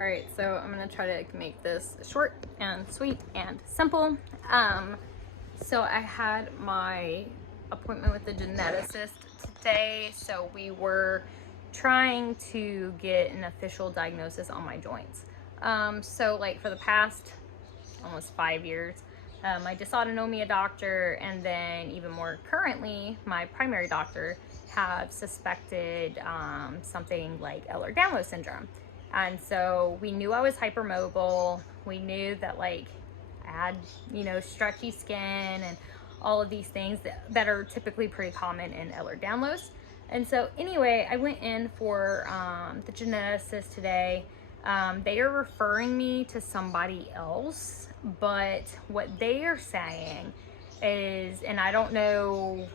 Alright, so I'm gonna try to make this short and sweet and simple. So I had my appointment with the geneticist today, so we were trying to get an official diagnosis on my joints. So like for the past almost 5 years, my dysautonomia doctor and then even more currently, my primary doctor have suspected something like Ehlers-Danlos syndrome. And so we knew I was hypermobile. We knew that like I had, stretchy skin and all of these things that are typically pretty common in Ehlers-Danlos. And so anyway, I went in for the geneticist today. They are referring me to somebody else, but what they are saying is, and I don't know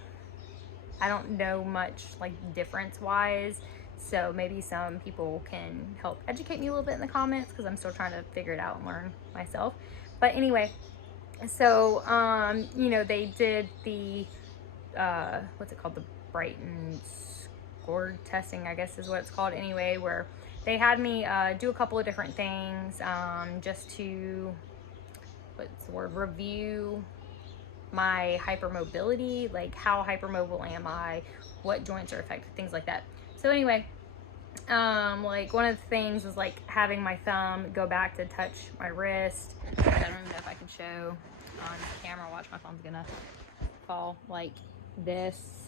much like difference wise, so maybe some people can help educate me a little bit in the comments because I'm still trying to figure it out and learn myself. But anyway, so they did the what's it called, the Brighton score testing, I guess is what it's called anyway, where they had me do a couple of different things just to, what's the word, review my hypermobility, like how hypermobile am I, what joints are affected, things like that. So anyway, like one of the things was like having my thumb go back to touch my wrist. I don't even know if I can show on camera. Watch, my phone's gonna fall, like this,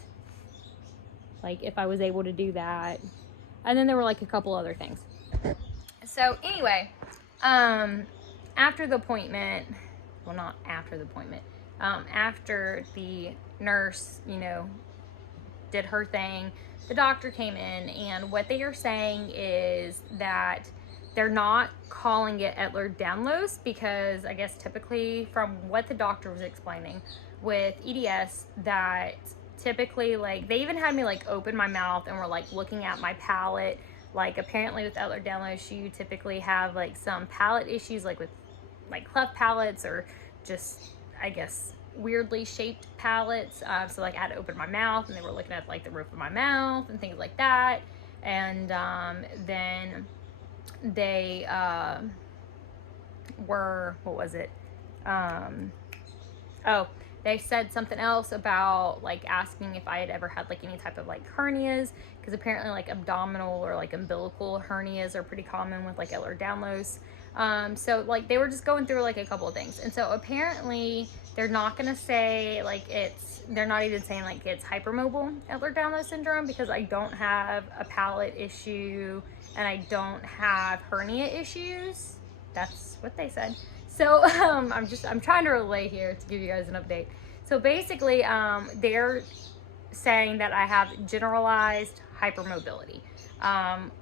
like if I was able to do that. And then there were like a couple other things. So anyway, after the appointment, well, not after the appointment, after the nurse, did her thing, the doctor came in, and what they are saying is that they're not calling it Ehlers-Danlos because I guess typically from what the doctor was explaining with EDS, that typically, like, they even had me like open my mouth and were like looking at my palate. Like apparently with Ehlers-Danlos, you typically have like some palate issues, like with like cleft palates or just, I guess, weirdly shaped palates. So like I had to open my mouth and they were looking at like the roof of my mouth and things like that. And then they were, what was it? They said something else about like asking if I had ever had like any type of like hernias, because apparently like abdominal or like umbilical hernias are pretty common with like Ehlers-Danlos. So like they were just going through like a couple of things. And so apparently they're not going to say like they're not even saying like it's hypermobile Ehlers-Danlos syndrome, because I don't have a palate issue and I don't have hernia issues. That's what they said. So I'm trying to relay here to give you guys an update. So basically, they're saying that I have generalized hypermobility,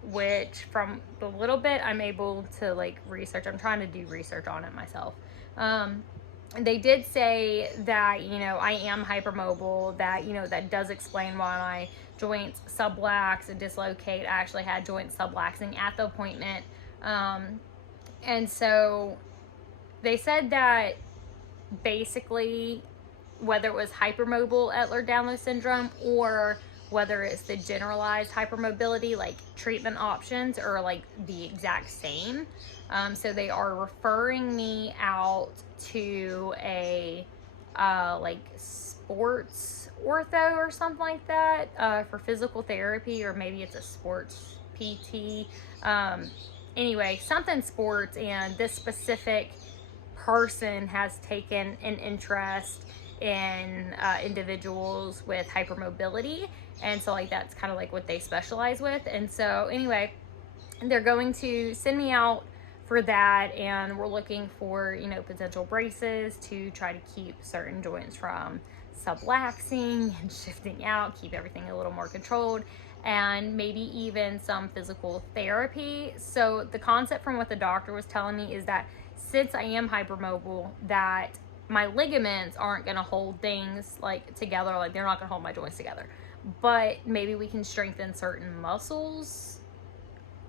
which from the little bit I'm able to like research, I'm trying to do research on it myself. They did say that, I am hypermobile, that, that does explain why my joints sublux and dislocate. I actually had joint subluxing at the appointment. And so they said that basically whether it was hypermobile Ehlers-Danlos syndrome or whether it's the generalized hypermobility, like treatment options are like the exact same. So they are referring me out to a like sports ortho or something like that for physical therapy, or maybe it's a sports PT. Anyway, something sports, and this specific person has taken an interest in individuals with hypermobility, and so like that's kind of like what they specialize with. And so anyway, they're going to send me out for that, and we're looking for potential braces to try to keep certain joints from subluxing and shifting out, keep everything a little more controlled, and maybe even some physical therapy. So the concept from what the doctor was telling me is that since I am hypermobile, that my ligaments aren't going to hold things like together, like they're not going to hold my joints together, but maybe we can strengthen certain muscles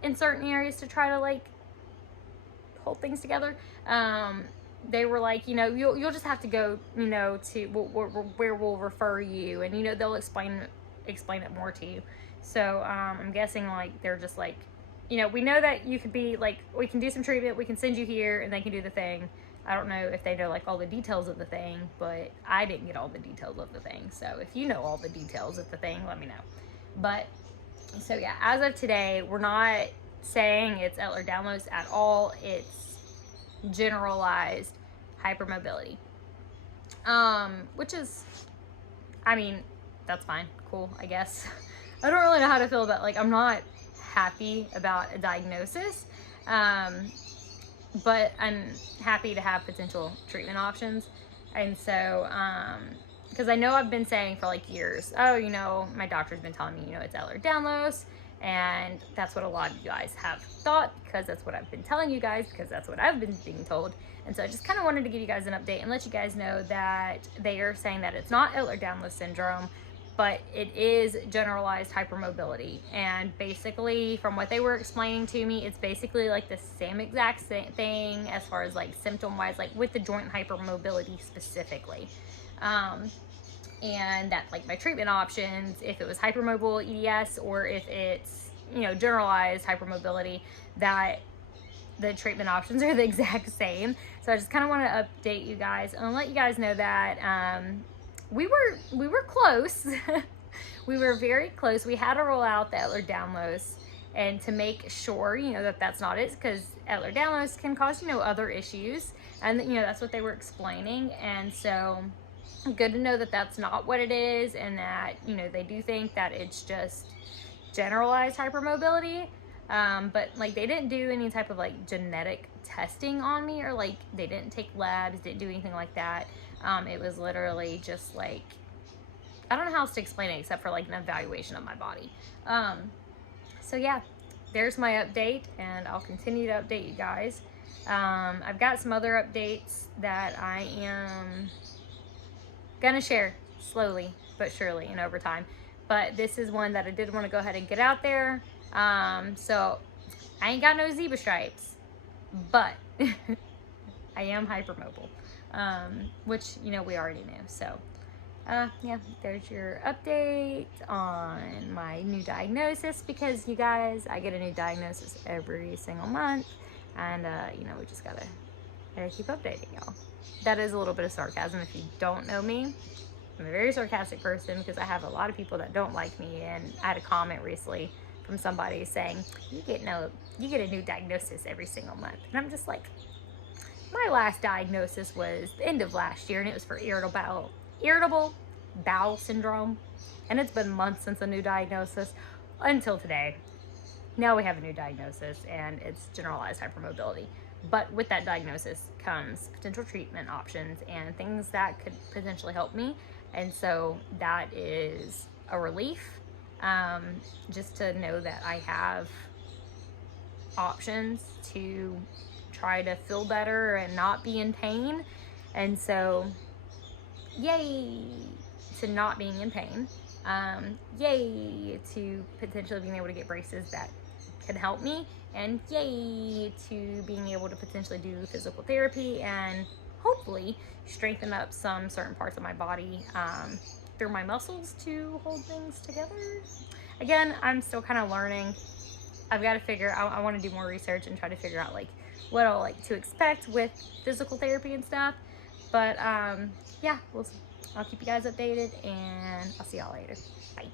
in certain areas to try to like hold things together. They were like, you'll just have to go, to where we'll refer you, and they'll explain it more to you. So I'm guessing like they're just like you know, we know that you could be like, we can do some treatment, we can send you here, and they can do the thing. I don't know if they know like all the details of the thing, but I didn't get all the details of the thing. So if you know all the details of the thing, let me know. But so yeah, as of today, we're not saying it's Ehlers-Danlos at all. It's generalized hypermobility. Which is, I mean, that's fine, cool, I guess. I don't really know how to feel about, like, I'm not happy about a diagnosis, but I'm happy to have potential treatment options. And so, because I know I've been saying for like years, oh, you know, my doctor's been telling me, you know, it's Ehlers-Danlos, and that's what a lot of you guys have thought, because that's what I've been telling you guys, because that's what I've been being told. And so I just kind of wanted to give you guys an update and let you guys know that they are saying that it's not Ehlers-Danlos syndrome, but it is generalized hypermobility. And basically, from what they were explaining to me, it's basically like the same exact thing as far as like symptom wise, like with the joint hypermobility specifically. And that like my treatment options, if it was hypermobile EDS or if it's, you know, generalized hypermobility, that the treatment options are the exact same. So I just kind of want to update you guys and let you guys know that we were close. We were very close. We had to roll out the Ehlers-Danlos, and to make sure, you know, that that's not it, because Ehlers-Danlos can cause, you know, other issues, and you know, that's what they were explaining. And so good to know that that's not what it is, and that, you know, they do think that it's just generalized hypermobility. But like they didn't do any type of like genetic testing on me, or like they didn't take labs, didn't do anything like that. It was literally just like, I don't know how else to explain it except for like an evaluation of my body. So yeah, there's my update, and I'll continue to update you guys. I've got some other updates that I am gonna share slowly but surely and over time. But this is one that I did want to go ahead and get out there. So I ain't got no zebra stripes, but I am hypermobile, which, you know, we already knew. So yeah, there's your update on my new diagnosis, because you guys, I get a new diagnosis every single month, and you know, we just gotta keep updating y'all. That is a little bit of sarcasm. If you don't know me, I'm a very sarcastic person, because I have a lot of people that don't like me. And I had a comment recently from somebody saying, you get a new diagnosis every single month. And I'm just like, my last diagnosis was the end of last year, and it was for irritable bowel syndrome. And it's been months since a new diagnosis until today. Now we have a new diagnosis, and it's generalized hypermobility. But with that diagnosis comes potential treatment options and things that could potentially help me. And so that is a relief, just to know that I have options to try to feel better and not be in pain. And so yay to not being in pain. Yay to potentially being able to get braces that can help me, and yay to being able to potentially do physical therapy and hopefully strengthen up some certain parts of my body through my muscles to hold things together. Again, I'm still kind of learning. I've got to figure out, I want to do more research and try to figure out like what I'll like to expect with physical therapy and stuff. But yeah, I'll keep you guys updated, and I'll see y'all later. Bye.